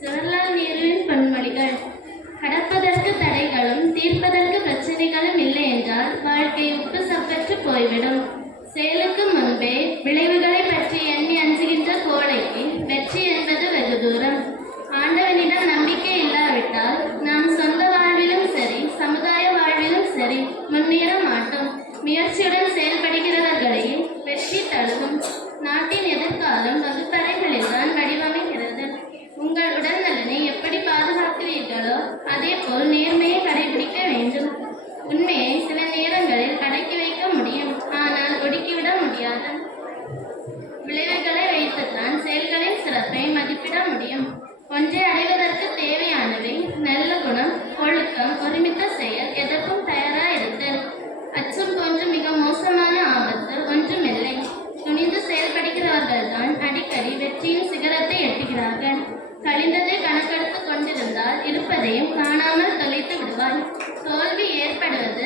ஜவஹர்லால் நேருவின் பொன்மொழிகள். கடப்பதற்கு தடைகளும் தீர்ப்பதற்கு பிரச்சனைகளும் இல்லை என்றால் வாழ்க்கை உப்பு சப்பற்று போய்விடும். செயலுக்கு முன்பே விளைவுகளை பற்றி எண்ணி அஞ்சுகின்ற கோழைக்கு வெற்றி என்பது வெகு தூரம். ஆண்டவனிடம் நம்பிக்கை இல்லாவிட்டால் நாம் சொந்த வாழ்விலும் சரி, சமுதாய வாழ்விலும் சரி முன்னேற மாட்டோம். முயற்சியுடன் செயல்படுகிறவர்களையே வெற்றி தழுவும். நாட்டின் எதிர்காலம் வகுப்பறைகளில் தான் வடிவமைக்கிறது. உங்கள் உடல் நலனை எப்படி பாதுகாக்கிறீர்களோ அதே போல் நேர்மையை கடைபிடிக்க வேண்டும். உண்மையை சில நேரங்களில் அடக்கி வைக்க முடியும், ஆனால் ஒடுக்கிவிட முடியாது. விளைவுகளை வைத்துத்தான் செயல்களின் சிறப்பை மதிப்பிட முடியும். ஒன்றை அடைவதற்கு தேவையானவை நல்ல குணம், ஒழுக்கம், ஒருமித்த செயல், எதற்கும் தயாராயிருத்தல். அச்சம் போன்ற மிக மோசமான ஆபத்து ஒன்றுமில்லை. துணிந்து செயல்படுகிறவர்கள் தான் அடிக்கடி வெற்றியின் சிகரத்தை எட்டுகிறார்கள். கழிந்ததை கணக்கெடுத்து கொண்டிருந்தால் இருப்பதையும் காணாமல் தொலைத்து விடுவார். தோல்வி ஏற்படுவது